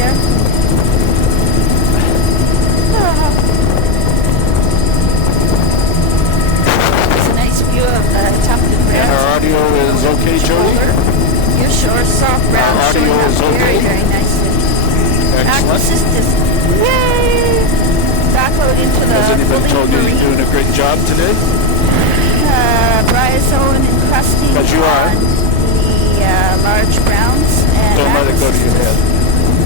there. It's a nice view of the tufted red. And our audio is okay, Jody? You're sure soft brown Our audio showing up is very, okay? very nicely. Excellent. Yay! Backload into the Has anybody told you you're doing a great job today? Bryozoan encrusting Because you are. on the large browns. And Don't let it go to your head.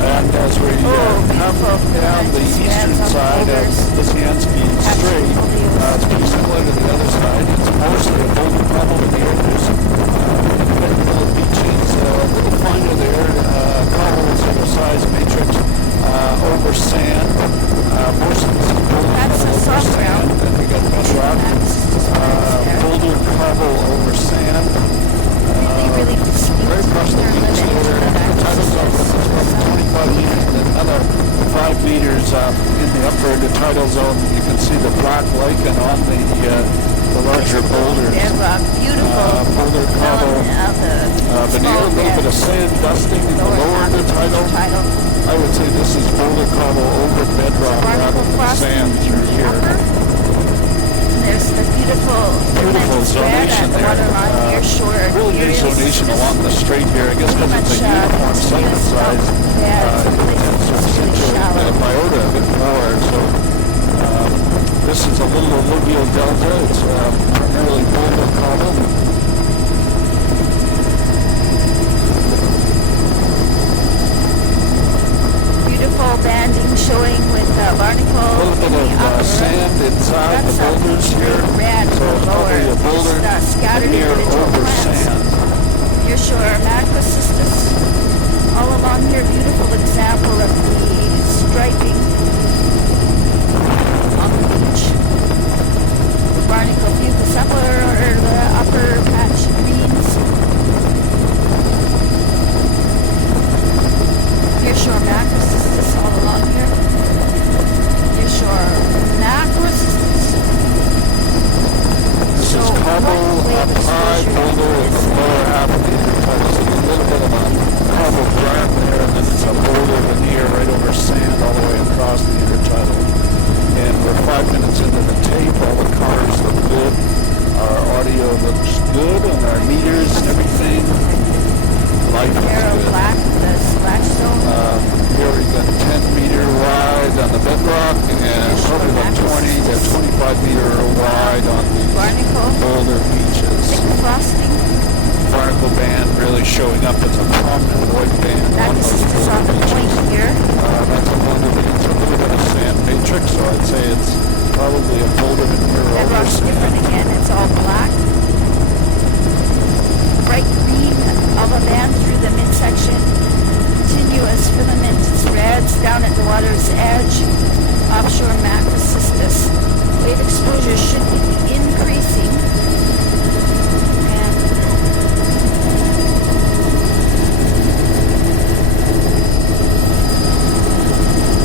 And as we come down the eastern side of the Siansky Strait, it's pretty similar to the other side. It's mostly a boulder problem in the air. There's little beaches, a little finer there, cobbles of a size matrix over sand. Most of this is boulder cobble over sand. Then we got bedrock, boulder cobble over sand. Right across the beach there, the tidal zone is about 25 meters, and another 5 meters in the upper the tidal zone. You can see the black lichen on the larger boulders. Beautiful boulder cobble veneer, a little bit of sand dusting in the lower the tidal. I would say this is boulder cobble over bedrock rather than sand through here. There's the beautiful zonation there. Really good zonation along the strait here. I guess because it's a uniform segment size, it tends to accentuate the biota a bit more. So this is a little alluvial delta. It's primarily boulder cobble. Beautiful banding showing with barnacle. A little bit of sand inside the boulders here. Red So it's probably a boulder veneer over sand. Near shore macrocystis. All along here, beautiful example of the striping on the beach. The barnacle fucus upper or the upper patch greens. Near shore macrocystis all along here. Near shore macrocystis. This is cobble up high, boulder in the lower half of the intertidal. So there's a little bit of a cobble ground there, and then it's a boulder veneer right over sand all the way across the intertidal. And we're 5 minutes into the tape. All the cars look good. Our audio looks good, and our meters and everything. Life is good. Black, the splash zone. Here we've got 10 meter wide on the bedrock and probably about 20 to 25 meter wide on the boulder beaches. Frosting. Barnacle band really showing up as a prominent white band on those boulder beaches. That's a boulder beach. It's a little bit of sand matrix, so I'd say it's probably a boulder veneer over Bedrock's sand. different again. It's all black. Bright green of a band through the midsection. Continuous filamentous reds down at the water's edge. Offshore macrocystis. Wave exposure should be increasing.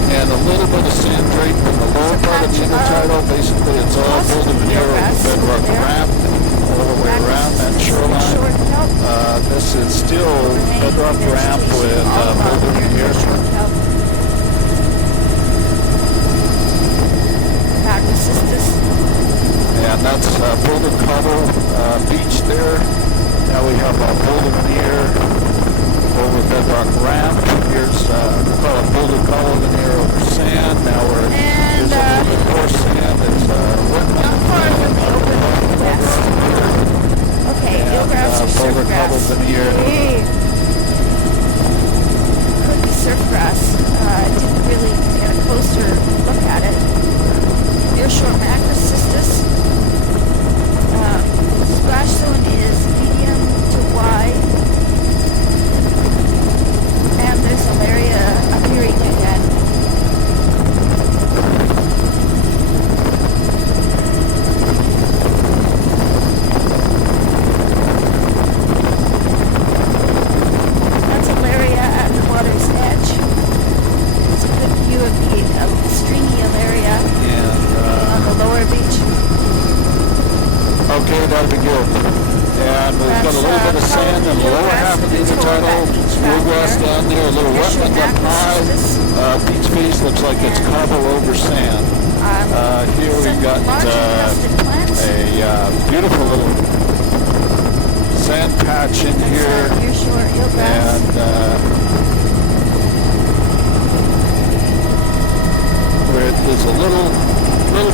And a little bit of sand drape in the lower part of the intertidal. Basically, it's all boulder veneer over the bedrock ramp all the way around that shoreline. This is still bedrock ramp with boulder veneer. And that's boulder cobble beach there. Now we have a boulder veneer over bedrock ramp. Here's we call it boulder cobble veneer over sand. Now there's a little bit more sand. It's not far from the open west. Okay, eelgrass or surf boulder grass. cobble veneer. Could be surf grass. beach face looks like it's cobble over sand. Here we've got a beautiful little sand patch in here, and where there's a little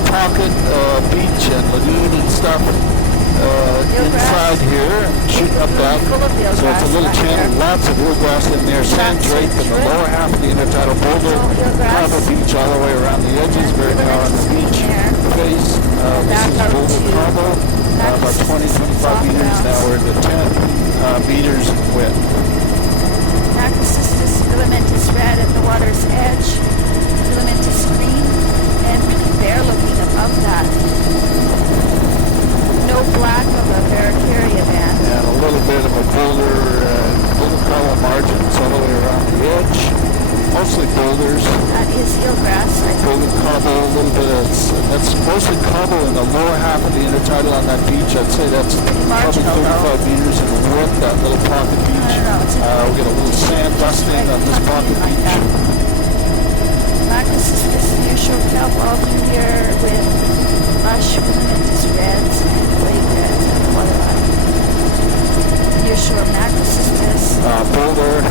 pocket beach and lagoon and stuff inside here, and shooting up that. So it's a little channel, lots of eelgrass in there, sand drape in the lower half of the intertidal boulder, Carver Beach all the way around the edges, very far on the beach face. This is Boulder Carver, about 20-25 meters. Now we're at 10 meters in width. Macrocystis filamentous red at the water's edge, filamentous green, and really bare looking above that. No black of a Barracaria band. And a little bit of a boulder column margins all the way around the edge. Mostly boulders. That is eelgrass. Boulder cobble, a little bit of, that's mostly cobble in the lower half of the intertidal on that beach. I'd say that's probably 35 meters in width, that little pocket beach. We get a little sand dusting on this pocket beach. Macrocystis nearshore kelp all through here with lush filamentous reds and blade reds at the waterline. Nearshore macrocystis. Boulder.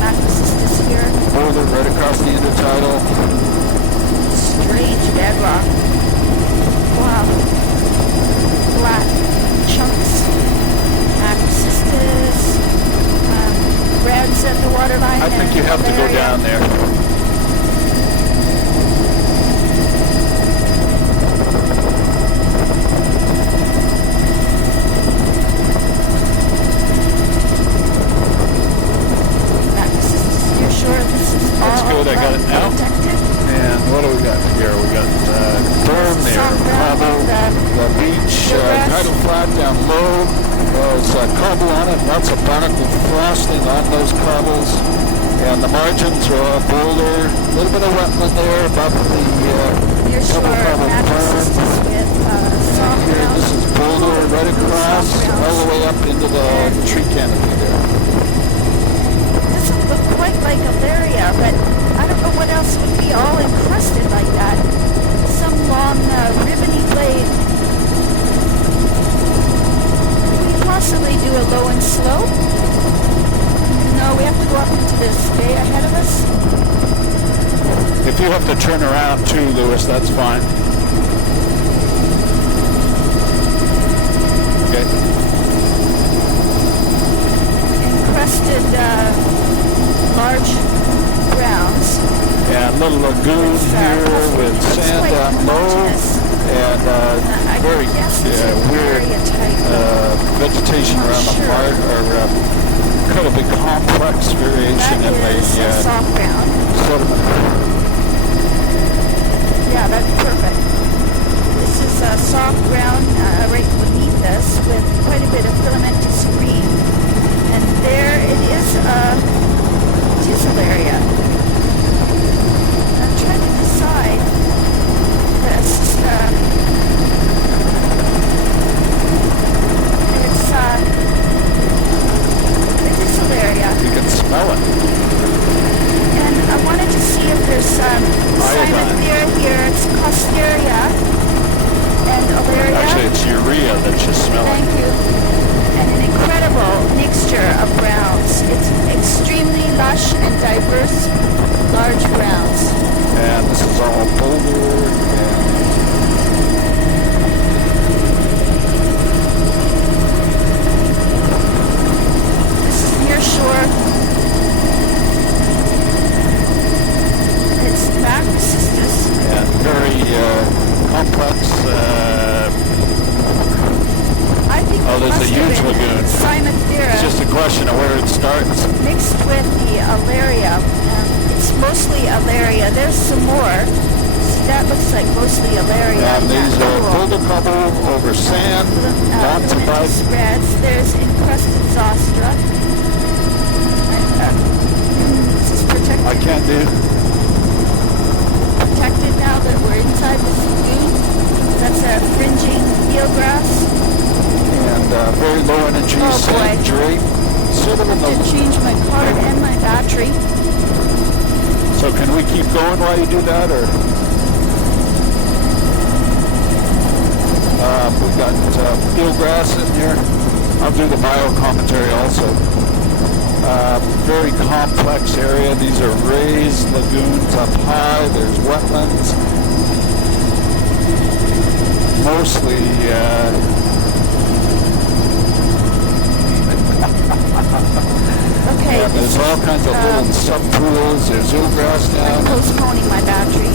Macrocystis here. Boulder right across the intertidal. Strange bedrock. Wow. Flat chunks. Macrocystis. Reds at the waterline. I think you have to go down there. That's good, I got it now. And what do we got here? We got berm there, cobble, the beach, tidal flat down low. There's cobble on it, lots of barnacle frosting on those cobbles. And the margins are all boulder, a little bit of wetland there above the cobble berm. And here, this is boulder right across, all the way up into the tree canopy there. Look quite like Alaria, but I don't know what else would be all encrusted like that. Some long, ribbony blade. Can we possibly do a low and slow? No, we have to go up into this bay ahead of us. If you have to turn around too, Lewis, that's fine. Okay. Encrusted, large grounds. Yeah, a little lagoon here with sand down low and very weird vegetation around the part, or incredibly complex variation in the soft ground. sediment. Yeah, that's perfect. This is a soft ground right beneath us with quite a bit of filamentous green. And there it is Alaria. I'm trying to decide this. It is Alaria. You can smell it. And I wanted to see if there's Cymathera here. It's Costeria and Alaria. Actually, it's urea that you're smelling. Thank you. And an incredible mixture of browns. It's extremely lush and diverse, large browns. And this is all boulder and this is near shore. It's macrocystis. And very complex. I think there's a huge lagoon. Cymathera. It's just a question of where it starts. Mixed with the Alaria. It's mostly Alaria. There's some more. See, that looks like mostly Alaria. And these are boulder cobble over sand. Lots of buds. Reds. There's encrusted zostra. And, this is protected. I can't do. Protected now that we're inside this lagoon. That's a fringing eelgrass. And very low energy sand drape. Sort of in the change my card and my battery. So can we keep going while you do that, or? We've got eelgrass in here. I'll do the bio commentary also. Very complex area. These are raised lagoons up high. There's wetlands. Mostly Okay. yeah, there's all kinds of little sub-pools. There's eelgrass down. I'm postponing my battery.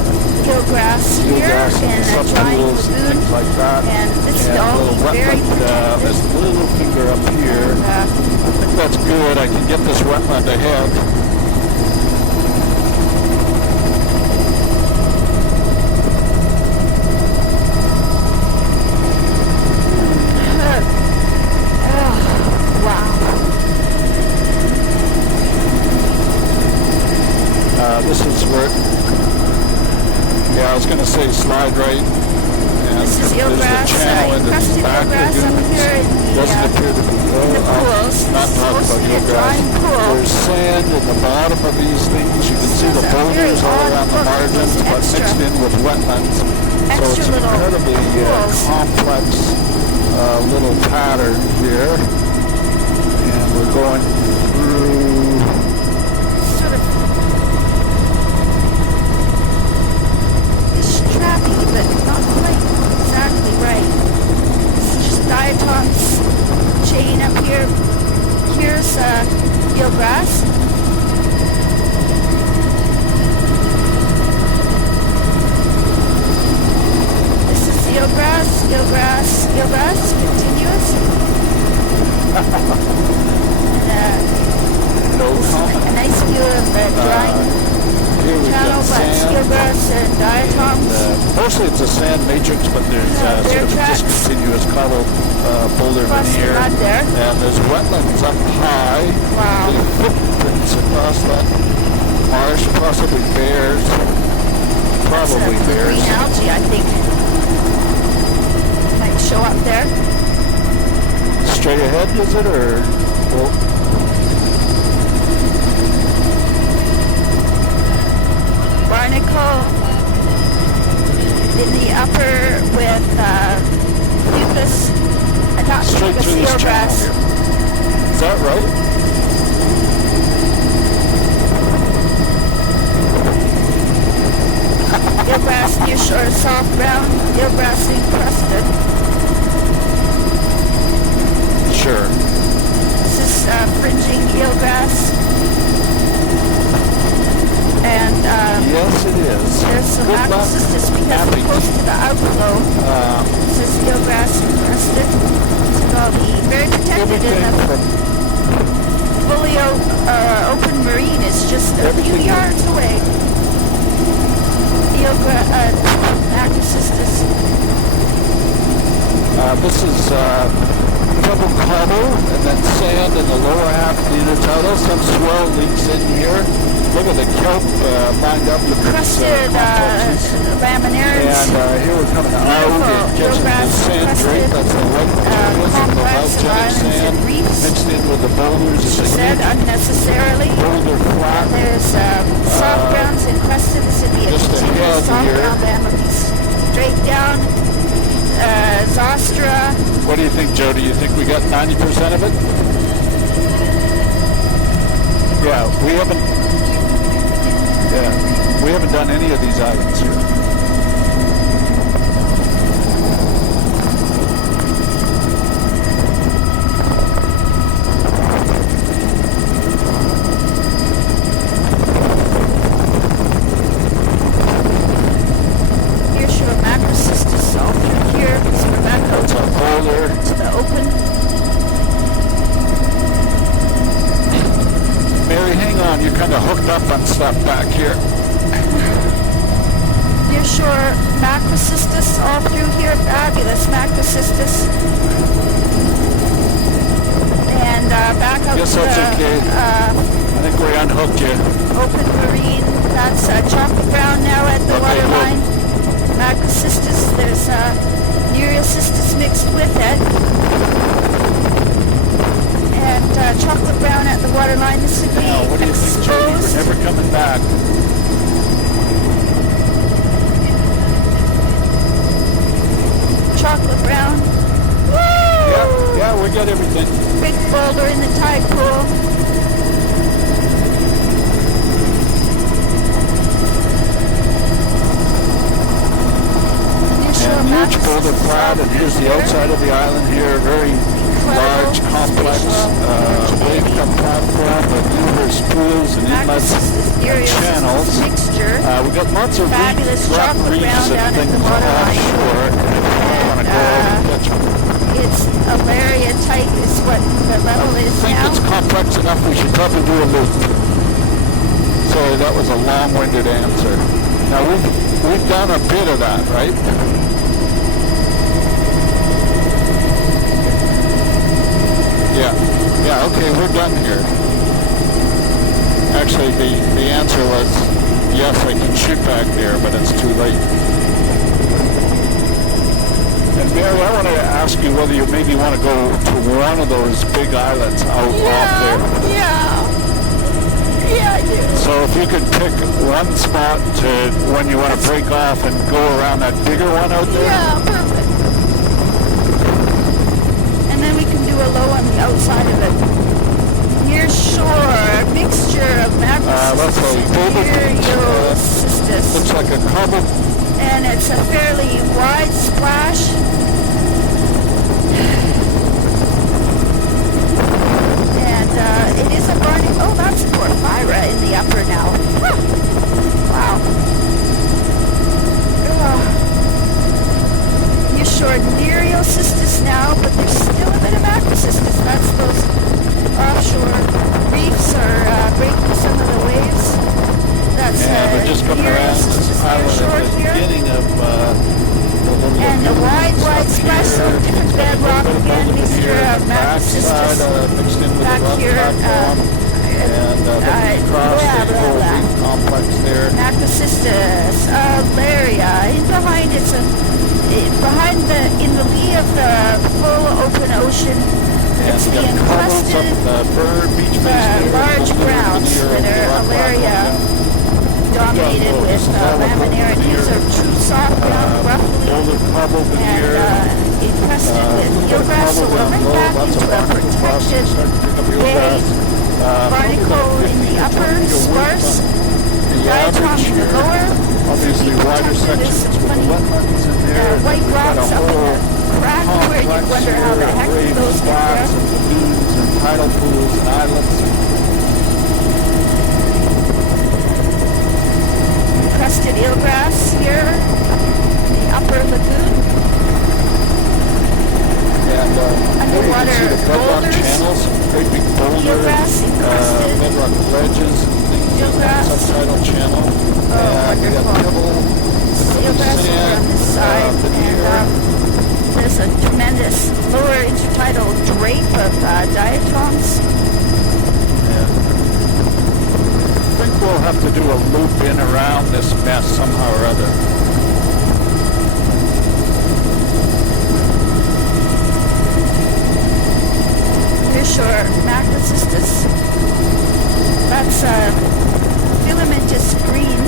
Eelgrass here and a giant lagoon. Things like that. And this is all very protected. This little finger up here. I think that's good. I can get this wetland ahead. This is where, I was going to say slide right. And this is eelgrass, encrusted eelgrass up here in doesn't appear to be the pools. Not talking about eelgrass. There's sand in the bottom of these things. You can see the boulders all around the margins, but mixed in with wetlands. So it's incredibly complex little pattern here. And we're going through. But not quite exactly right. It's just diatoms chain up here. Here's eelgrass. This is eelgrass, eelgrass, eelgrass, continuous. And, a nice view of the drying channel, but eelgrass and diatoms. Mostly it's a sand matrix, but there's sort of discontinuous cobble boulder veneer. And there's wetlands up high. Wow. There's footprints across that marsh, possibly bears. Probably bears. Green algae, I think. Might show up there. Straight ahead, is it, or? Well, barnacle in the upper with fucus, not straight fucus, through this eelgrass. channel here. Is that right? Eelgrass near shore, soft brown, eelgrass encrusted. Sure. This is fringing eelgrass. And yes, it is. there's some macrocystis because we're close to the outflow. This is eelgrass encrusted. So they'll be very protected in the fully open marine is just a few yards away. Macrocystis. This is pebble cobble and then sand in the lower half of the intertidal. Some swell leaks in here. Look at the kelp lined up with crusted laminaires. And here we're coming out and catching the sand drape. That's the white complex islands sand and reefs. mixed in with the boulders. She said unnecessarily. Boulder flat. There's soft grounds encrusted. This would be a continuous soft ground dam. It'll be straight down. Zostra. What do you think, Joe? Do you think we got 90% of it? Yeah, we haven't done any of these islands here. Here's your macrocystis all through here. So we're back out That's a boulder. to the open. Mary, hang on. You're kind of hooked up on stuff back here. Near shore macrocystis all through here. Fabulous macrocystis. And back out Guess to that's the okay. I think we unhooked you. open marine. That's chocolate brown now at the water line. Macrocystis. There's nereocystis mixed with it. And chocolate brown at the waterline. This would be Now, what do you think, Jody? We're exposed. never coming back. got everything. Big boulder in the tide pool. And huge boulder flat, and here's the outside of the island here. Very large, complex, wave-cut platform with numerous pools and inlets and channels. We got lots of rock reefs and things offshore. And it's Alaria type is what the level is now. I think it's complex enough we should probably do a loop. Sorry, that was a long-winded answer. Now we've done a bit of that, right? Yeah, okay, we're done here. Actually, the answer was, yes, I can shoot back there, but it's too late. And Mary, I want to ask you whether you maybe want to go to one of those big islets off there. Yeah, I do. So if you could pick one spot to when you want to break off and go around that bigger one out there. Yeah, perfect. And then we can do a low on the outside of it. Near shore, a mixture of macrocystis and Eryocystis. Looks like a cobble. And it's a fairly wide splash. And it is a burning. Oh, that's porphyra in the upper now. Huh. Wow. You're short Eryocystis now, but there's still a bit of macrocystis. That's those offshore reefs are breaking some of the waves. That's we're just coming around this island at the beginning of and a wide splash, so different bedrock again, mixture of macrocystis back here. Complex there. Macrocystis, Alaria. In the lee of the full open ocean, it's the encrusted large browns that are Alaria dominated with laminaria. These are true soft brown roughly and encrusted with eelgrass. So we're right back into a protected bay. Barnacle in the upper, sparse, diatom in the lower. Obviously wider sections with the wetlands in there. White rocks up in the crack where you wonder how the heck did those get there. And lagoons and tidal pools and islands. Encrusted eelgrass here, the upper lagoon. And underwater you can see the bedrock boulders, channels, great big boulders, eelgrass encrusted, bedrock ledges and things in that subtidal channel. Oh, wonderful. Eelgrass over on this side, and there's a tremendous lower intertidal drape of diatoms. I think we'll have to do a loop in around this mess somehow or other. Near shore macrocystis. That's filamentous green.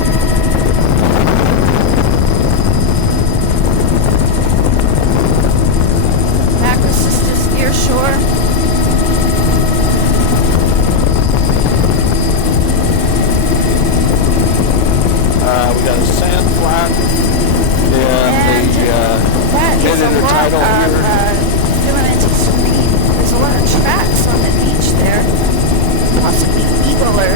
Macrocystis near shore. We got a sand flat and the intertidal here. Filamentous green. There's a lot of tracks on the beach there. Possibly eagle or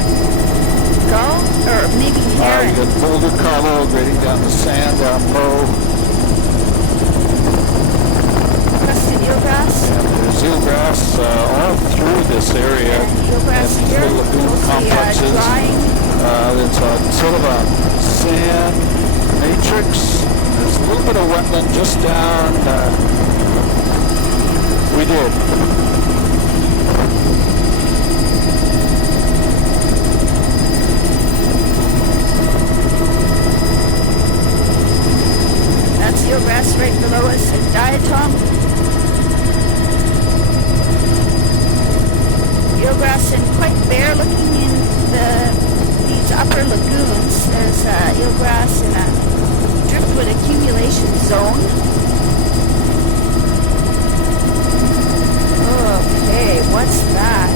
gull, or maybe heron. We got boulder color grading down the sand down low. Encrusted eelgrass. And there's eelgrass all through this area. And eelgrass and here, the lagoon mostly complexes. drying. It's a sort of a sand matrix. There's a little bit of wetland just down. We did. That's eelgrass right below us, and diatom. Eelgrass and quite bare looking in these upper lagoons. There's eelgrass in a driftwood accumulation zone. Oh, what's that?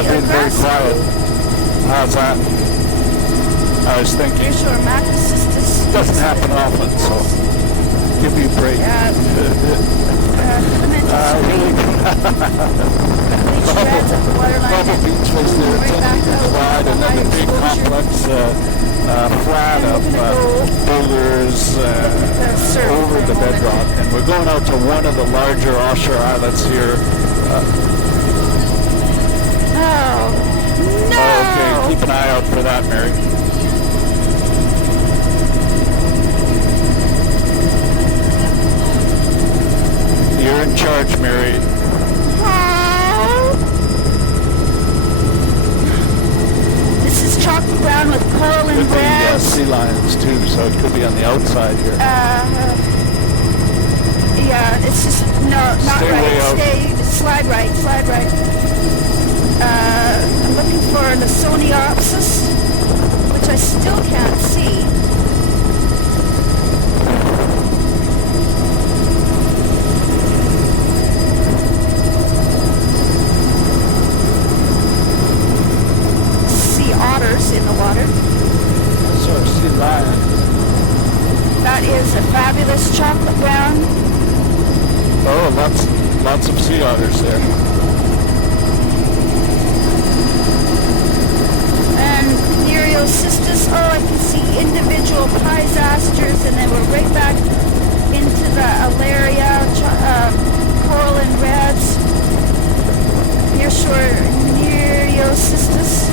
Being very quiet. How's that? I was thinking. Nearshore macrocystis. Doesn't happen often, so give me a break. Bleach beds at the waterline. Bubble beach was there, 10 meters wide, and then the big complex flat of boulders over the bedrock. And we're going out to one of the larger offshore islets here. No! Okay, keep an eye out for that, Mary. You're in charge, Mary. This is chocolate brown with coral and Could be red. sea lions too, so it could be on the outside here. Yeah, it's just not Stay right. way out. Slide right. I'm looking for the Soniopsis, which I still can't see. Otters in the water. So sea lions. That is a fabulous chocolate brown. Oh, lots of sea otters there. And Nereocystis. Oh, I can see individual pysasters, and then we're right back into the Alaria, coral and reds. Nearshore Nereocystis.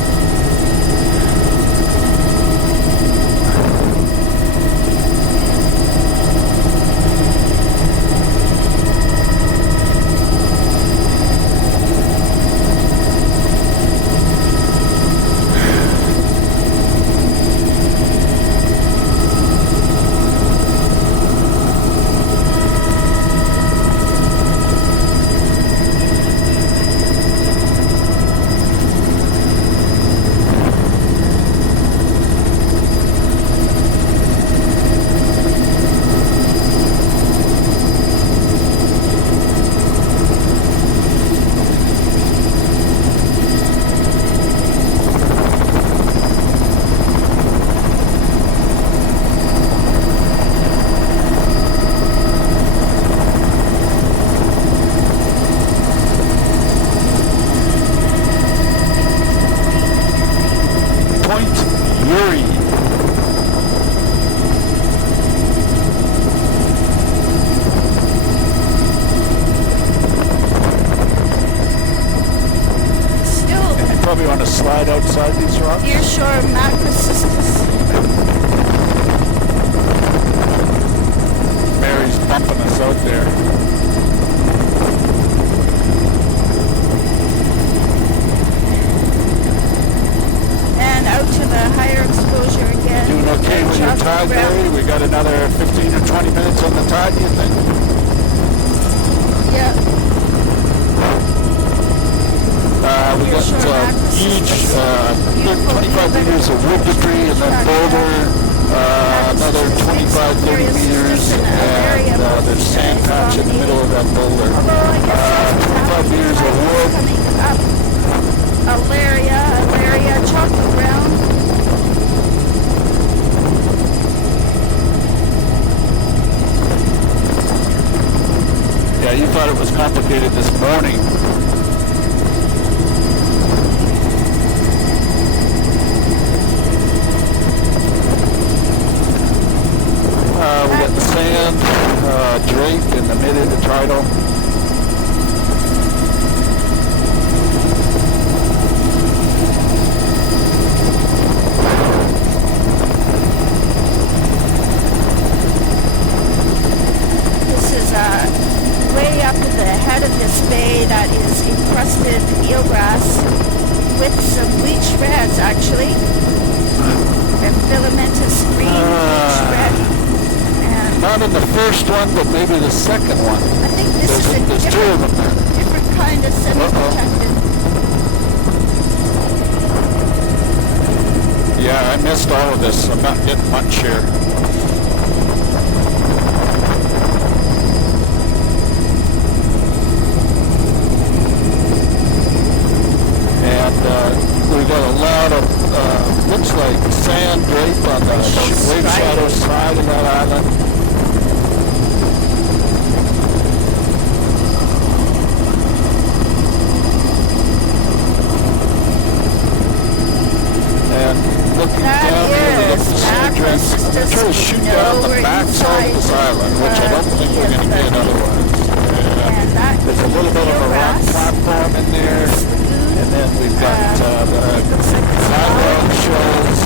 Probably want to slide outside these rocks. Nearshore macrocystis. Mary's bumping us out there. And out to the higher exposure again. Doing okay with your tide, Mary? We got another 15 or 20 minutes on the tide, do you think? Yeah. We got huge 25 meters of wood debris, and then boulder, another 25, 30 meters, and there's sand patch in the middle of that boulder. 25 meters of wood. Alaria, chocolate brown. Yeah, you thought it was complicated this morning. We got the sand drape in the mid-intertidal. This is way up at the head of this bay that is encrusted eelgrass with some bleach reds, actually. And filamentous green bleach red. Not in the first one, but maybe the second one. I think this is a different kind of semi-protected. Yeah, I missed all of this. I'm not getting much here. looking down here at the sand drain. I'm going to try to shoot down the backside of this island, which I don't think we're going to get otherwise. There's a little bit of a rock platform in there, and then we've got the sidewalk shows,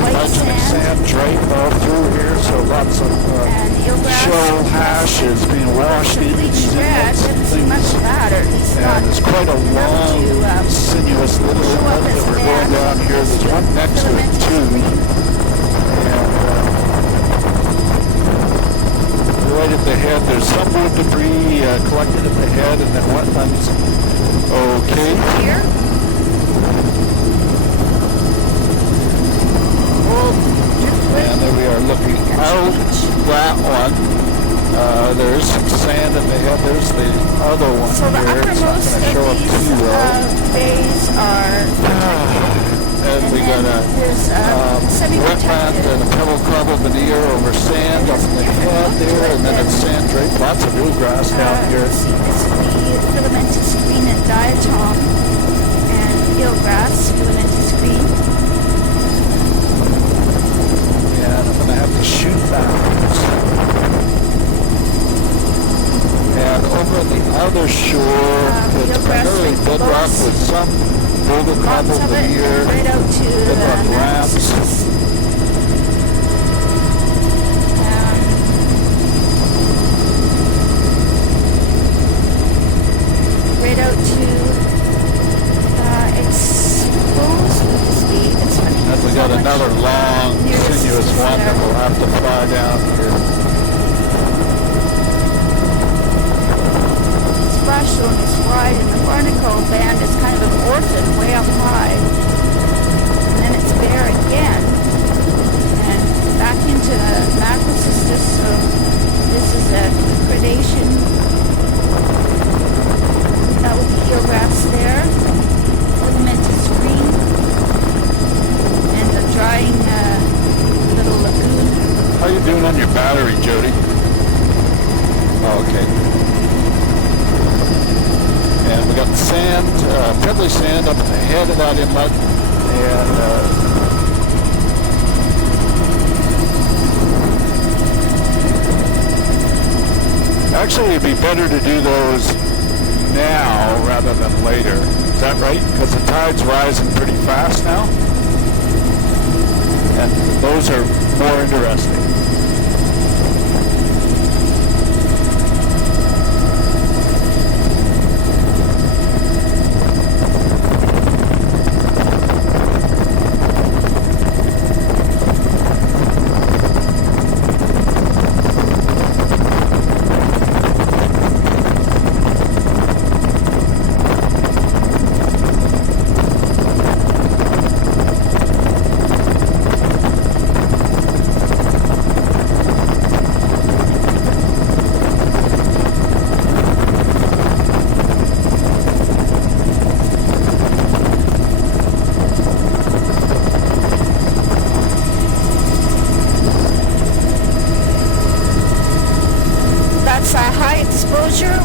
nitrogen sand drape all through here, so lots of shell hash is being washed into these inlets and things. And it's quite a long, sinuous little inlet that we're going down here. There's one next to it too. Right at the head, there's some wood debris collected at the head, and then wetlands. Okay. Here. And there we are looking out that one. There's some sand in the head. There's the other one so here. It's not going to show up too well. Bays are and we got a wetland and a pebble cobble veneer over sand up in the head there, and then it's sand drape. Lots of eelgrass down here. See, this would be filamentous green and diatom, and eelgrass, filamentous green. Yeah, and I'm going to have to shoot backwards. And over on the other shore, it's primarily bedrock with some boulder cobble veneer, right out to bedrock ramps. Right out to exposed with the speed. It's funny. And we got another long, sinuous one that we'll have to fly down here. Splash zone is wide, and the barnacle band is kind of an orphan way up high. And then it's bare again. And back into the macrocystis, so this is a gradation. That would be eelgrass there. Filamentous green. And a drying little lagoon. How you doing on your battery, Jody? Oh, okay. And we got the sand, pebbly sand up at the head of that inlet, and actually it'd be better to do those now rather than later. Is that right? Because the tide's rising pretty fast now, and those are more interesting.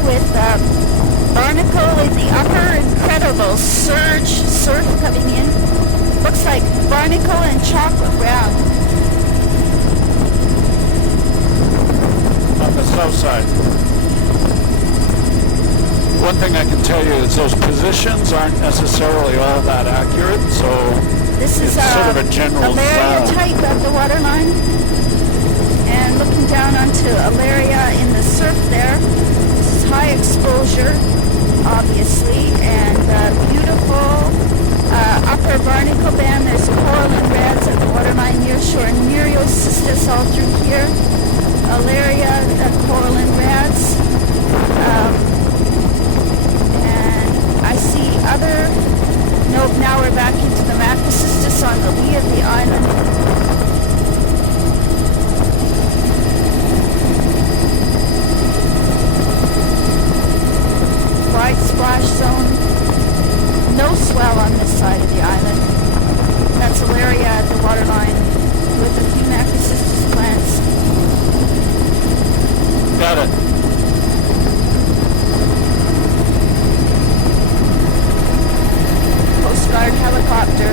With barnacle in the upper, incredible surge surf coming in. Looks like barnacle and chocolate brown. On the south side. One thing I can tell you is those positions aren't necessarily all that accurate, so this is sort of a general Alaria type at the waterline. And looking down onto Alaria in the surf there. High exposure, obviously, and beautiful upper barnacle band. There's coral and reds at the waterline near shore, and Myriocystis all through here. Alaria, coral and reds. And I see other, nope, now we're back into the macrocystis on the lee of the island. Wide splash zone, no swell on this side of the island. That's Alaria at the waterline with a few macrocystis plants. Got it. Coast Guard helicopter.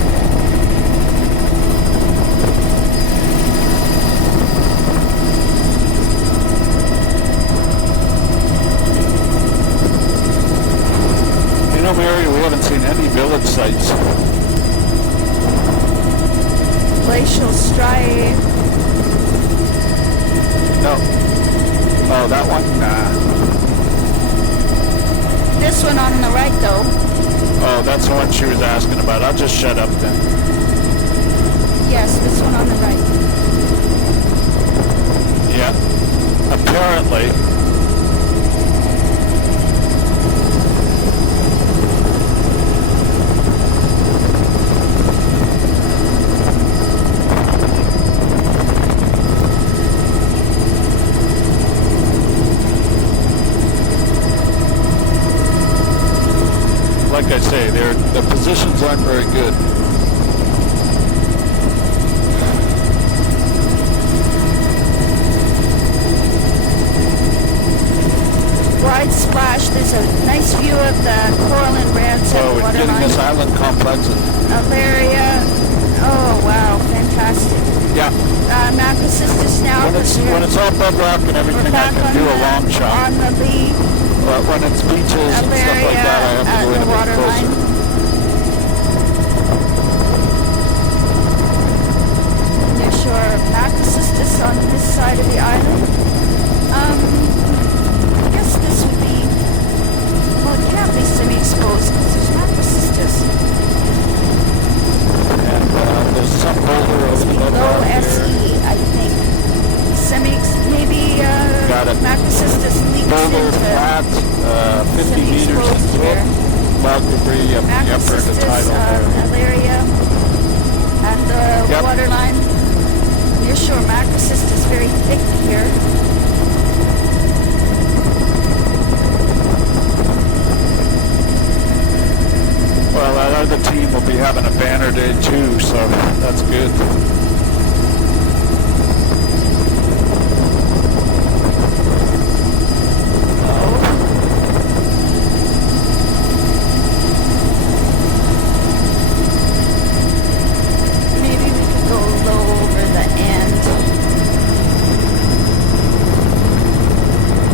glacial striae. No. Oh, that one? Nah. This one on the right, though. Oh, that's the one she was asking about. I'll just shut up then. Yes, this one on the right. Yeah. Apparently. Like I say, the positions aren't very good. Wide splash. There's a nice view of the coral and reds at the We're getting this waterline. island complex. Alaria. Oh, wow. Fantastic. Yeah. Macrocystis now. When it's all bedrock and everything, I can do a long shot. On the lee. But when it's beaches and stuff like Alaria that, I have to at go in the a bit waterline. closer. Nearshore macrocystis on this side of the island. I guess this would be, well, it can't be semi-exposed because there's macrocystis. And there's some boulder over the Low bedrock here. SE, I think. Maybe Got it. macrocystis leaks Boulder into flat, 50 meters semi-exposed into here. it. Cloud debris, yep, we're in the Macrocystis tidal there. Alaria at the Yep. waterline. Nearshore macrocystis very thick here. Well, that other team will be having a banner day too, so that's good. Maybe we could go low over the end.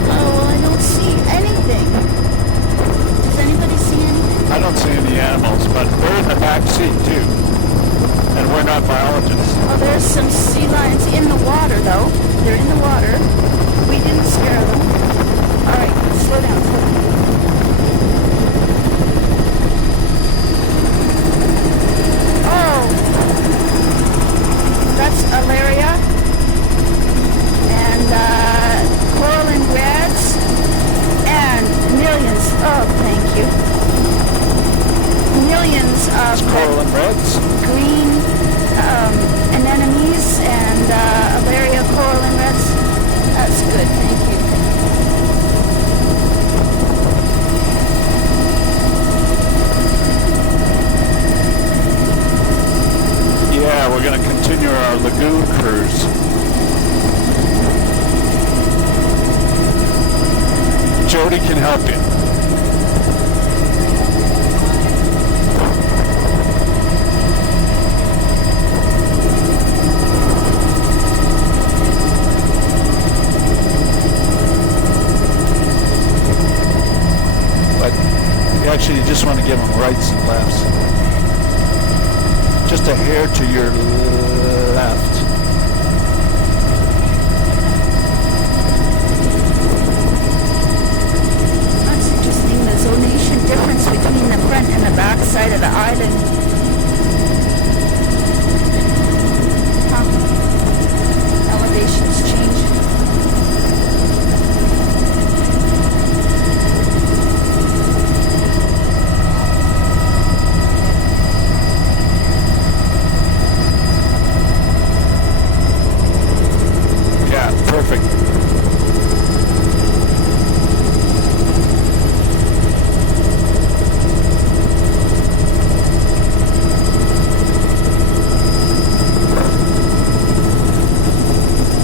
Oh, well, I don't see anything. Does anybody see anything? I don't see any animals, but they're in the back seat too. And we're not biologists. Oh, there's some sea lions in the water, though. They're in the water. We didn't scare them. All right, slow down, slow down. Oh, that's Alaria and coral and reds and millions. Oh, thank you. Millions of Coral and reds. green anemones and Alaria coral and reds. That's good, thank you. Yeah, we're going to continue our lagoon cruise. Jody can help you. Actually, you just want to give them rights and lefts. Just a hair to your left. That's interesting, the zonation difference between the front and the back side of the island. Huh. Elevations change. Perfect.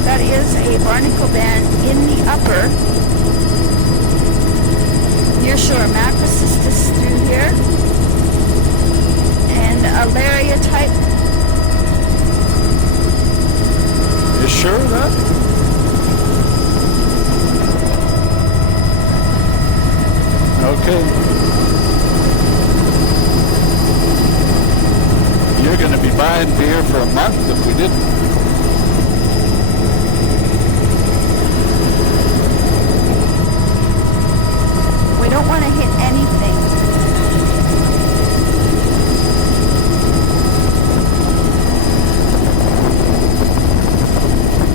That is a barnacle band in the upper. Nearshore macrocystis through here. And Alaria type. You sure of that? Okay. You're going to be buying wouldn't be here for a month if we didn't. We don't want to hit anything.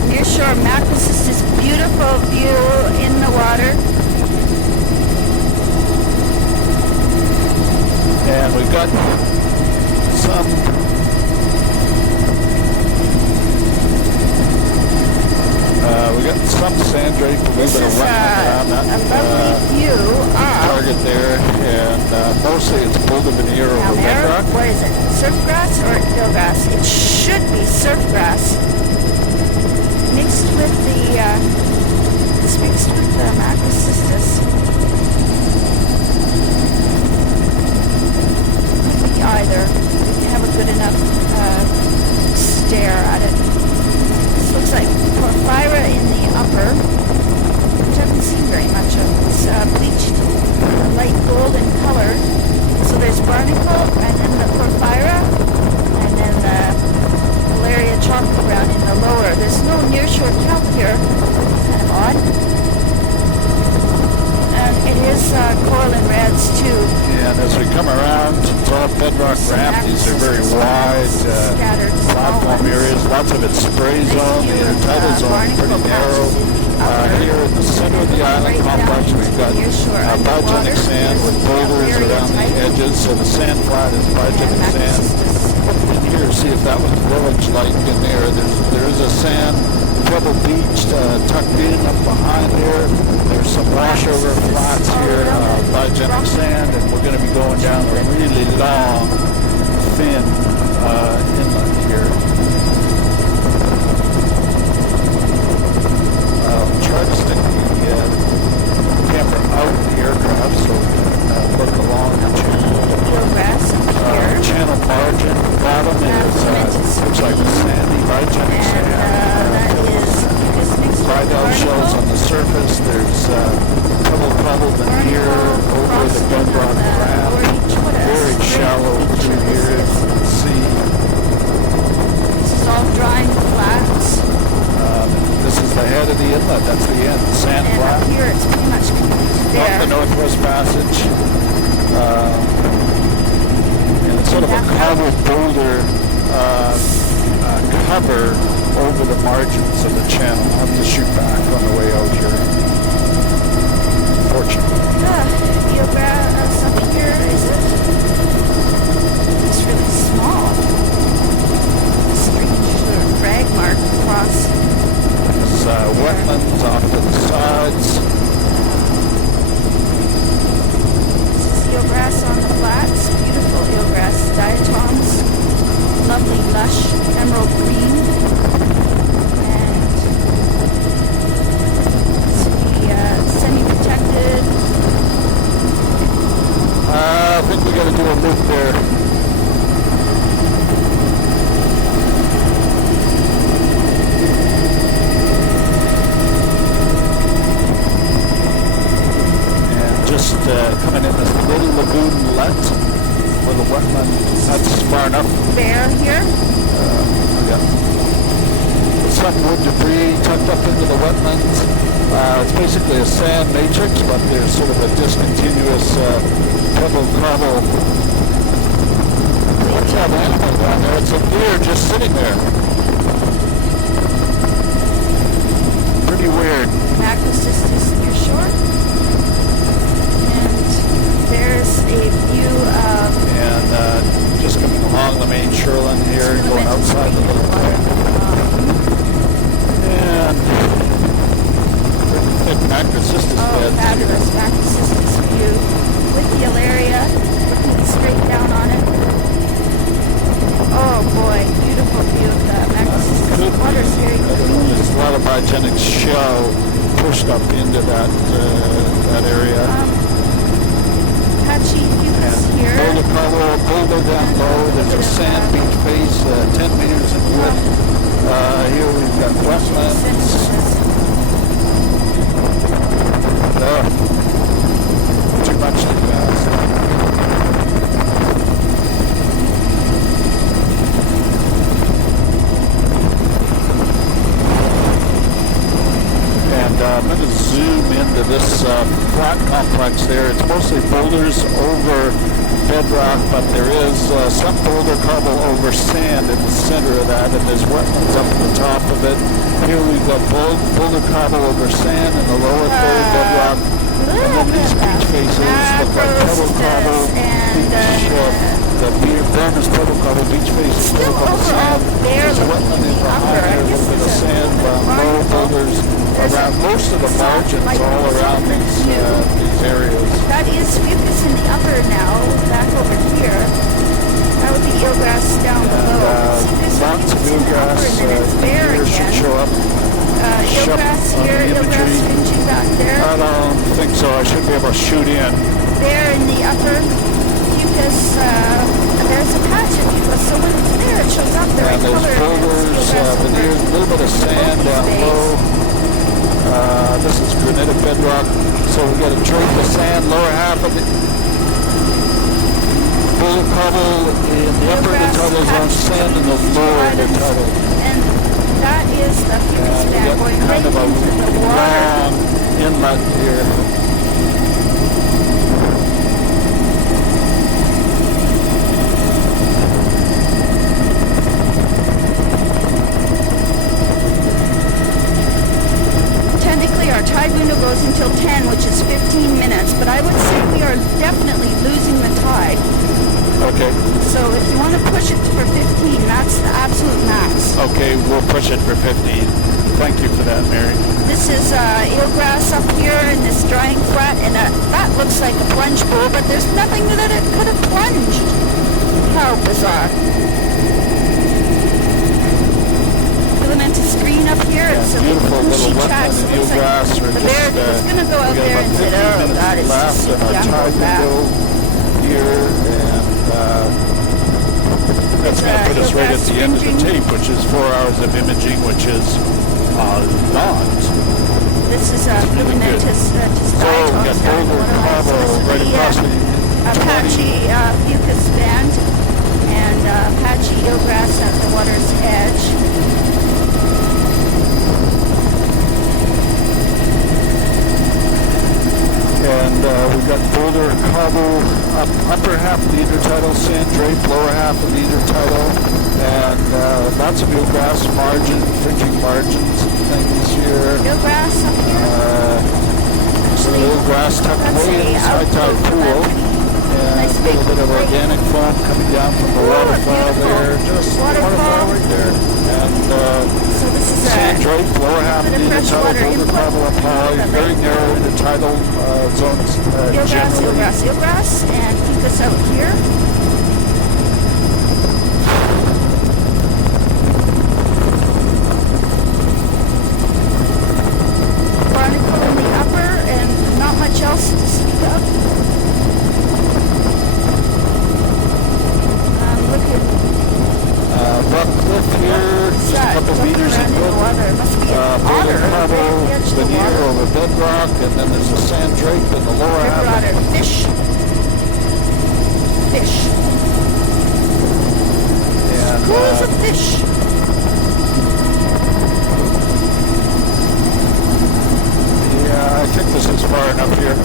Nearshore macrocystis, beautiful view in the water. And we've got some sand drape, a little bit of wetland around that a lovely view of target there, and mostly it's boulder veneer over bedrock. What is it? Surf grass or eelgrass? It should be surf grass mixed with the macrocystis. Could be either. We have a good enough stare at it. This looks like porphyra in the upper, which I haven't seen very much of. It's bleached a light golden color. So there's barnacle, and then the porphyra, and then the malaria chocolate brown in the lower. There's no nearshore kelp here. Kind of odd. And it is coral and reds too. Yeah, and as we come around to top bedrock ramp, these are very wide platform areas. Lots of it spray zone. The intertidal zone pretty narrow. Here in the center of the island complex, we've got biogenic sand with boulders around the edges, so the sand flat is biogenic sand. In here, see if that was village-like in there. There is a sand pebble beach tucked in up behind there. There's some washover flats here, biogenic sand, and we're going to be going down a really long, thin inlet here. I'll try to stick the camera out of the aircraft so we can look along the channel. Channel margin, bottom is looks like sandy biogenic sand. That is Bivalve shells on the surface. There's pebble veneer over the bedrock ramp. Very shallow through here, as you can see. This is all drying flats. This is the head of the inlet. That's the end. Sand and flat. Up here it's pretty much there. Up the Northwest Passage. And it's sort of a cobbled boulder cover over the margins of the channel. I'll have to shoot back on the way out here. Fortunately. Eelgrass up here, is it? It's really small. Strange sort of drag mark across. There's wetlands off to the sides. This is eelgrass on the flats. Beautiful eelgrass diatoms. Lovely, lush, emerald green. And this will be semi-protected. I think we got to do a loop there. And just coming in this little lagoon let. Little wetland. That's far enough. Bear here. Yeah. There's some wood debris tucked up into the wetlands. It's basically a sand matrix, but there's sort of a discontinuous pebble cobble. What's that animal down there? It's a deer just sitting there. Pretty weird. Macrocystis near shore. And there's a view of... And just coming along the main shoreline here, going outside the little water. And pretty thick macrocystis beds. Fabulous macrocystis view with the alaria looking straight down on it. Oh boy, beautiful view of the macrocystis. The water's very clean. There's a lot of biogenic shell pushed up into that area. Patchy humus here. Boulder cover, boulder down low. There's a sand beach face, 10 meters in width. Here we've got wetlands. Too much too fast. to this flat complex there. It's mostly boulders over bedrock, but there is some boulder cobble over sand in the center of that, and there's wetlands up at the top of it. Here we've got boulder cobble over sand in the lower third bedrock, and then these beach faces look like pebble cobble, the Burmese pebble cobble beach faces. Still overall There's a wetland in behind there, a little bit of sand, low boulders around most of the margins, all around these areas. That is fucus in the upper now, back over here. That would be eelgrass down below. See, there's lots of fucus in the upper, and then it's bare here again. should show up. Eelgrass here, eelgrass fringing back there. I don't think so. I should be able to shoot in. There in the upper fucus, there's a patch of fucus, so when it's there, it shows up the right color. There's boulders, veneers, a little bit of sand down low. This is granitic bedrock, so we got a drape of sand, lower half of the boulder cobble in the upper intertidal zone, sand in the lower intertidal. And that is the fucus band going right into the water. Long inlet here. Our tide window goes until 10, which is 15 minutes, but I would say we are definitely losing the tide. Okay. So if you want to push it for 15, that's the absolute max. Okay, we'll push it for 15. Thank you for that, Mary. This is eelgrass up here in this drying flat, and that looks like a plunge pool, but there's nothing that it could have plunged. How bizarre. Filamentous green up here. It's a beautiful little wetland in eelgrass. The bear is going to go out there and say, oh God, it's just our tide window here, and that's going to put us right at the end of the tape, which is 4 hours of imaging, which is not. This is filamentous So we got boulder cobble right across the Apache fucus band and Apache eelgrass at the water's edge. And we've got boulder cobble upper half of the intertidal, sand drape, lower half of the intertidal, and lots of eelgrass margin, fringing margins and things here. Eelgrass up here? Some eelgrass tucked away in the high tide pool. And a little bit of organic foam coming down from the waterfall there. Just waterfall right there. And so this is sand drape, lower half of the intertidal, boulder cobble up high, very narrow intertidal zones generally. Eelgrass, and fucus out here. Barnacle in the upper, and not much else to speak of. Rock cliff here, just a couple meters in width. Boulder cobble, veneer over bedrock, and then there's a sand drape in the lower half. Fish. And Schools of fish. Yeah, I think this is far enough here.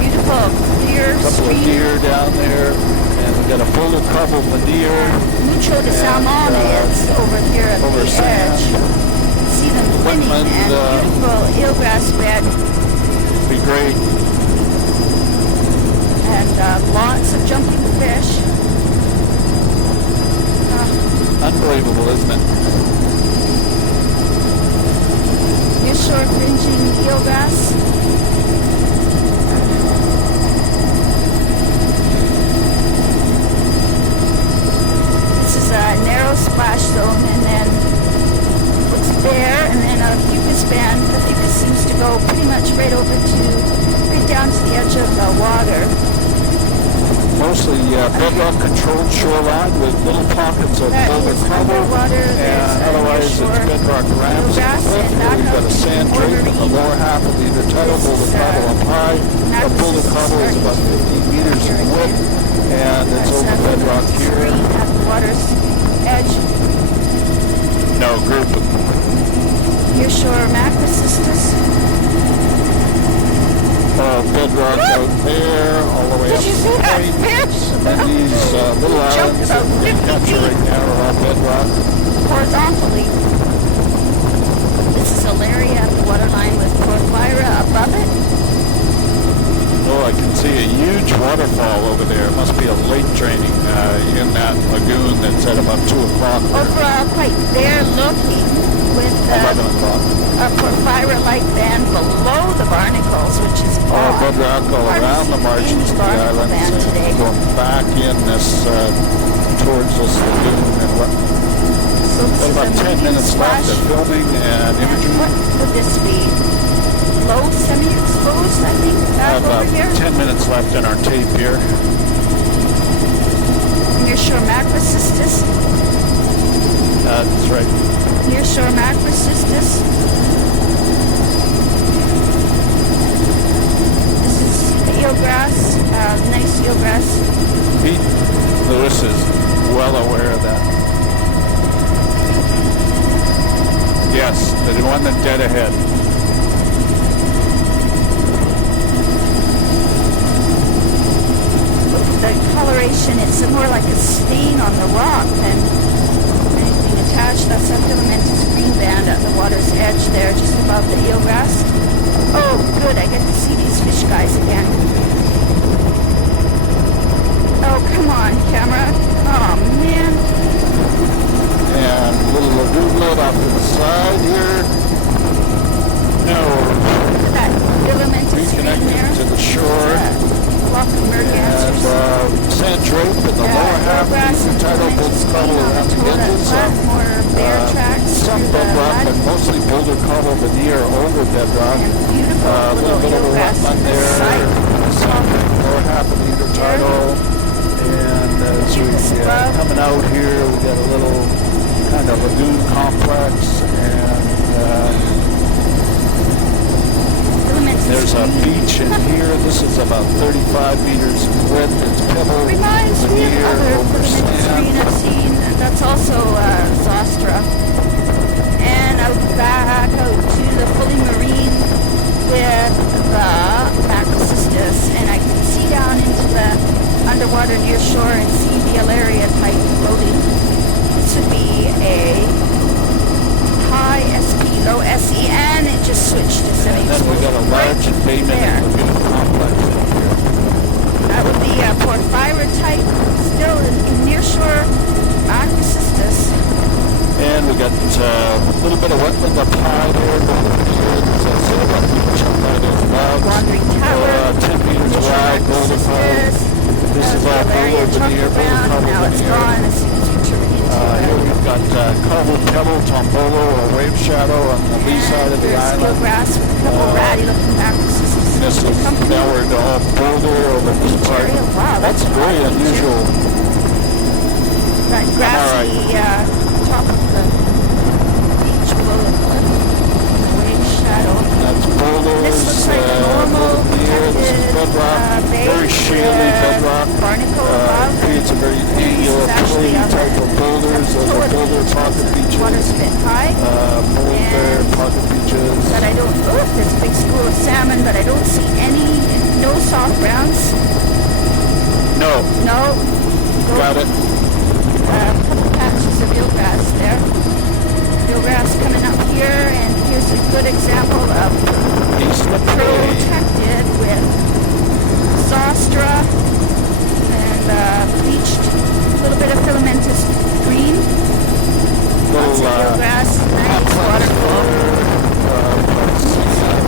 Beautiful deer. A couple of deer down there. And we got a boulder cobble veneer. Mucho de salmon is over here at the edge. See them winning, and beautiful eelgrass bed. Be great. And lots of jumping fish. Unbelievable, isn't it? Nearshore fringing eelgrass. Narrow splash zone, and then it's bare, and then a fucus band. The fucus seems to go pretty much right down to the edge of the water. Mostly bedrock controlled shoreline with little pockets of boulder cobble, and otherwise it's bedrock ramps. We've got a sand drape in the lower half of the intertidal, boulder cobble up high. The boulder cobble is about 15 meters in width, and it's over bedrock here. At the water's edge. No, group. nearshore macrocystis. Bedrock out there, all the way Did up you to see the that point. fish? And then these little Jumped islands about that we 50 capture feet. right now are all bedrock. Horizontally. This is Alaria at the waterline with Porphyra above it. Oh, I can see a huge waterfall over there. It must be a lake draining in that lagoon that's at about 2 o'clock. Overall, quite bare looking with 11 o'clock. a Porphyra-like band below the barnacles, which is All odd. bedrock all Hardly around the see margins any of the barnacle islands. band today. Going back in this towards this lagoon. And So this got is about a 10 medium minutes left splash. of filming and And imagery. what would this be? Low semi-exposed, I think, back About over here. 10 minutes left in our tape here. Nearshore macrocystis. That's right. Nearshore macrocystis. This is eelgrass, nice eelgrass. Pete Lewis is well aware of that. Yes, the one that's dead ahead. The coloration, it's more like a stain on the rock than anything attached. That's a filamentous green band at the water's edge there, just above the eelgrass. Oh, good, I get to see these fish guys again. Oh, come on, camera. Oh, man. And a little lagoon load off to the side here. No. Look at that filamentous green there. Reconnected to the shore. Flock of mergansers. And sand drape in the lower half of eelgrass the and tidal filamentous both green cobble on around the the toe that edges. flat, more bear tracks Some through the bedrock, mud. but mostly boulder cobble veneer over bedrock. And beautiful A little bit of a eelgrass wetland in the there. side. Lower half of the intertidal. And as we coming out here, we got a little kind of lagoon complex, and there's a beach in here. This is about 35 meters in width. It's pebble Reminds me of veneer other over filamentous green sand. I've seen. That's also Zostra. And out back out to the fully marine with the macrocystis, and I can see down into the underwater near shore and see the Alaria type floating. This would be a high SP, low SE, and it just switched to And then we semi-exposed got a large right embayment there. and lagoon complex in here. That would be a Porphyra type, still in nearshore macrocystis. And we got a little bit of wetland up high there. There's a sort of a beach up by those logs. Wandering tower, 10 meters wide, boulder cove. This is all boulder veneer, boulder cobble now it's veneer. gone as soon as we turn Here into we've got cobble, pebble, tombolo, or wave shadow on the lee side of the island. eelgrass with a couple ratty looking macrocystis. This is downward all boulder over this part. area. Wow, That's very unusual. That grassy top of the beach below the cliff. Wave shadow. That's boulders. This looks like a normal Here, this is protected bedrock. bay Very shaly with bedrock. barnacle above. Creates a very This angular, is actually play on type the of boulders. Those are boulder pocket beaches. Water's a bit high. Boulder pocket beaches. But I don't, oh, there's a big school of salmon, but I don't see no soft browns. No, No. got it. A couple patches of eelgrass there. Eelgrass coming up here, and here's a good example of East of Prairie. protected with Zostra and bleached, a little bit of filamentous green. Lots of eelgrass, nice waterfall.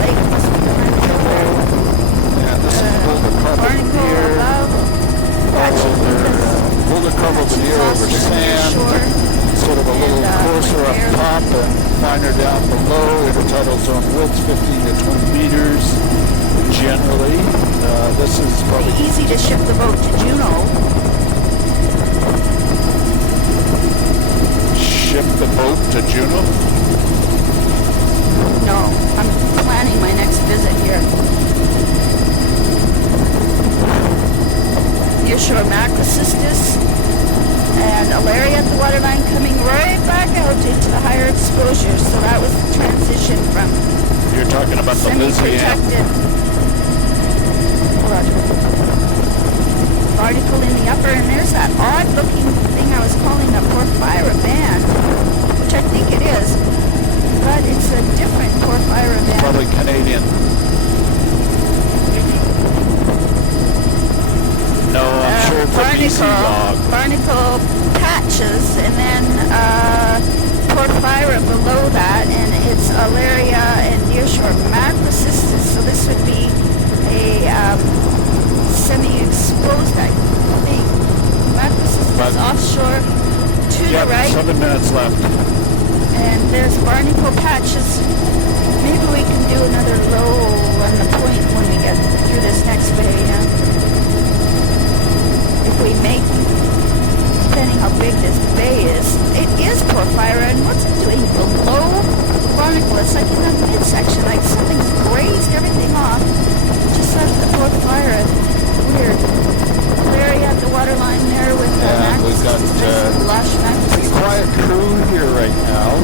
Lake must be behind the shoulder. Yeah, this is boulder cobble Barnacle veneer. above. Patchy Boulder cobble veneer over sand. Sort of a little coarser up top and finer down below. Intertidal zone width 15 to 20 meters generally. This is probably easy to ship the boat to Juneau. ship the boat to Juneau. No, I'm planning my next visit here. Nearshore macrocystis and Alaria at the waterline coming right back out due to the higher exposure. So that was the transition from You're talking about the Lysian. semi-protected. Hold on. Article in the upper, and there's that odd-looking thing I was calling a porphyra band, which I think it is, but it's a different porphyra band. Probably Canadian. No, I'm sure it's a BC log. Barnacle patches, and then porphyra below that, and it's Alaria and nearshore macrocystis. So this would be a semi-exposed, I think. Macrocystis offshore to the right. 7 minutes left. And there's barnacle patches. Maybe we can do another low on the point when we get through this next bay. If we make, depending how big this bay is, it is porphyra. And what's it doing below the barnacle? It's like in the midsection, like something's grazed everything off. Just left the porphyra. Weird. Larry at the waterline there with the we've got lush macrocystis. quiet crew here right now.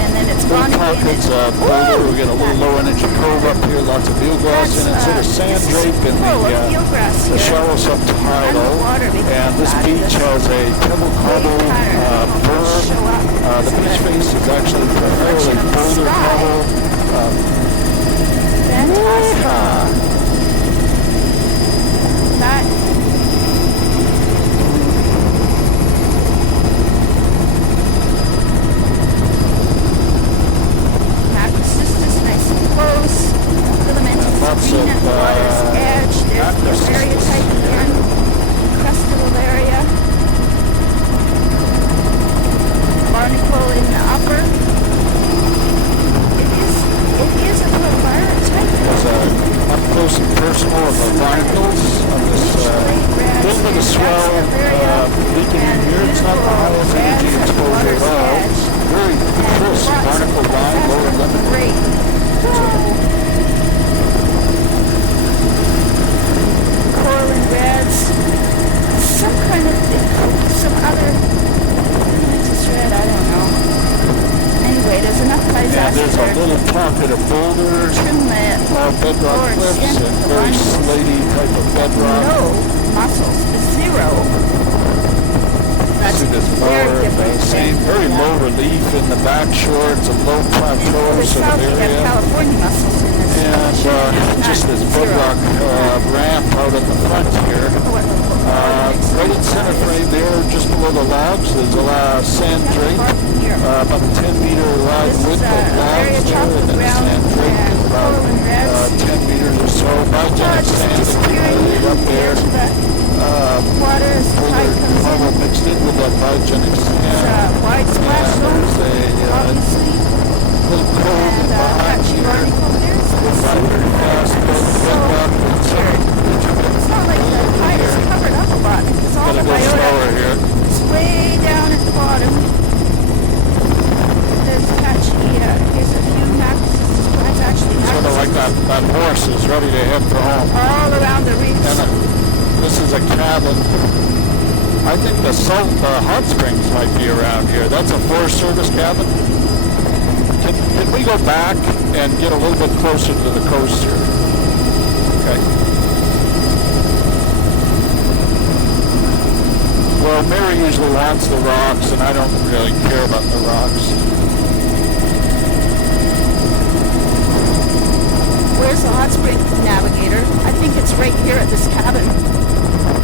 And then it's little gone pockets of boulder. We get a little low energy cove up here, lots of eelgrass, and it's sort of sand drape in the shallow subtidal. And this beach has a pebble cobble berm. The beach face is actually primarily boulder cobble. Fantastic. That macrocystis, nice and close. Filamentous green at the water's edge. There's the area type again. Crustal area. Barnacle in the upper. It is a porphyra type. There's up close and personal of the barnacles on this little bit of swell leaking in here. It's not the highest energy exposure at all. Very close barnacle line, lower limit. Coral and reds. Some kind of, some other, it's red, I don't know. Anyway, there's enough places. And there's a little pocket of boulders, bedrock cliffs, and very slaty type of bedrock. No mussels, zero. That's very different. Same, very low relief in the back shore. It's a low plateau sort of area. California mussels in this. And just this bedrock ramp out at the front here. Right in center frame there, just below the logs, there's a sand drape. About 10 meter wide width of logs there, and then the sand drape is about 10 meters or so. Biogenic sand accumulated up there. Water is tight, comes Marble in. mixed in with that biogenic sand. Wide splash zone, obviously. Little cove behind here. Goes by very fast, goes bedrock. It's not like the tide is covered up a lot because all the biota is way down at the bottom. There's patchy, here's a few macrocystis plants, actually Sort of like that horse is ready to head for home. all around the reefs. And this is a cabin. I think the hot springs might be around here. That's a Forest Service cabin. Can we go back and get a little bit closer to the coast here? Okay. Well, Mary usually wants the rocks, and I don't really care about the rocks. Where's the hot spring navigator? I think it's right here at this cabin.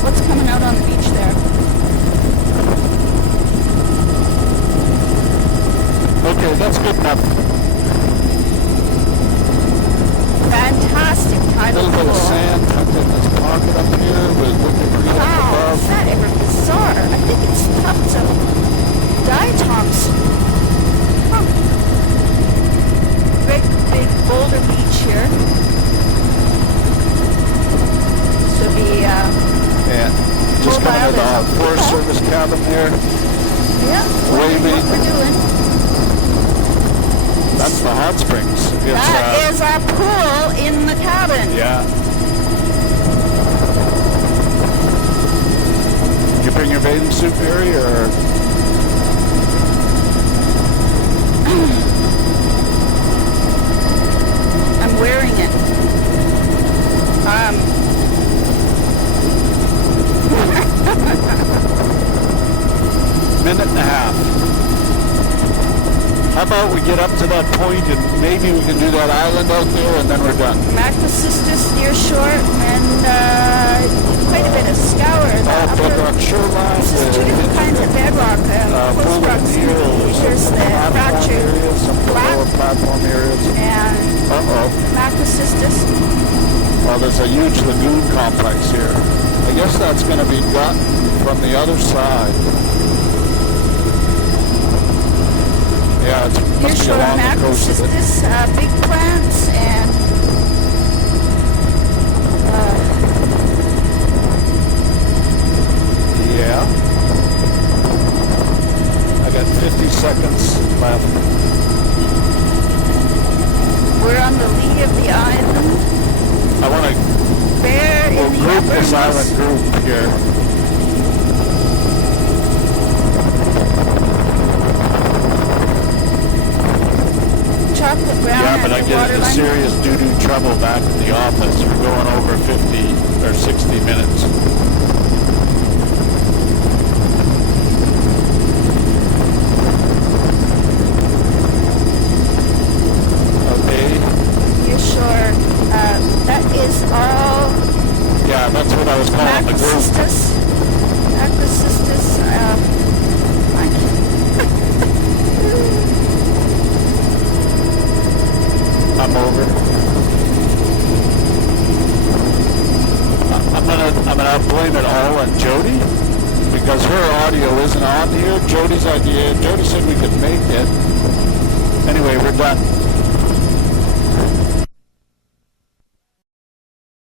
What's coming out on the beach there? Okay, that's good enough. Fantastic A tidal little bit of pool. sand tucked in this pocket up here with looking green up Wow, above. is that ever bizarre? I think it's tufts of diatoms. Huh. Great big boulder beach here. This would be, And just coming to the Forest Service cabin there. yeah, Waving. what we're doing. That's the hot springs. It's, That is our pool in the cabin. yeah. Did you bring your bathing suit, Mary, or? minute and a half. How about we get up to that point and maybe we can do that island out there and then we're done. Macrocystis near shore and quite a bit of scour. Bedrock shoreline. This is two different kinds of bedrock. Coast rocks. There's the fractured black platform areas. and macrocystis. Well, there's a huge lagoon complex here. I guess that's going to be got from the other side. Yeah, it's Near shore macrocystis, big plants and yeah. I got 50 seconds left. we're on the lee of the island. I want to Bear in the group this uppermost. island group here. Chocolate brown Yeah, but I at the get into waterline. serious doo-doo trouble back in the office for going over 50 or 60 minutes. Okay. Near shore. That is all Yeah, that's what I was calling the group. macrocystis. Macrocystis. I'm over. I'm gonna blame it all on Jody because her audio isn't on here. Jody's idea. Jody said we could make it. Anyway, we're done.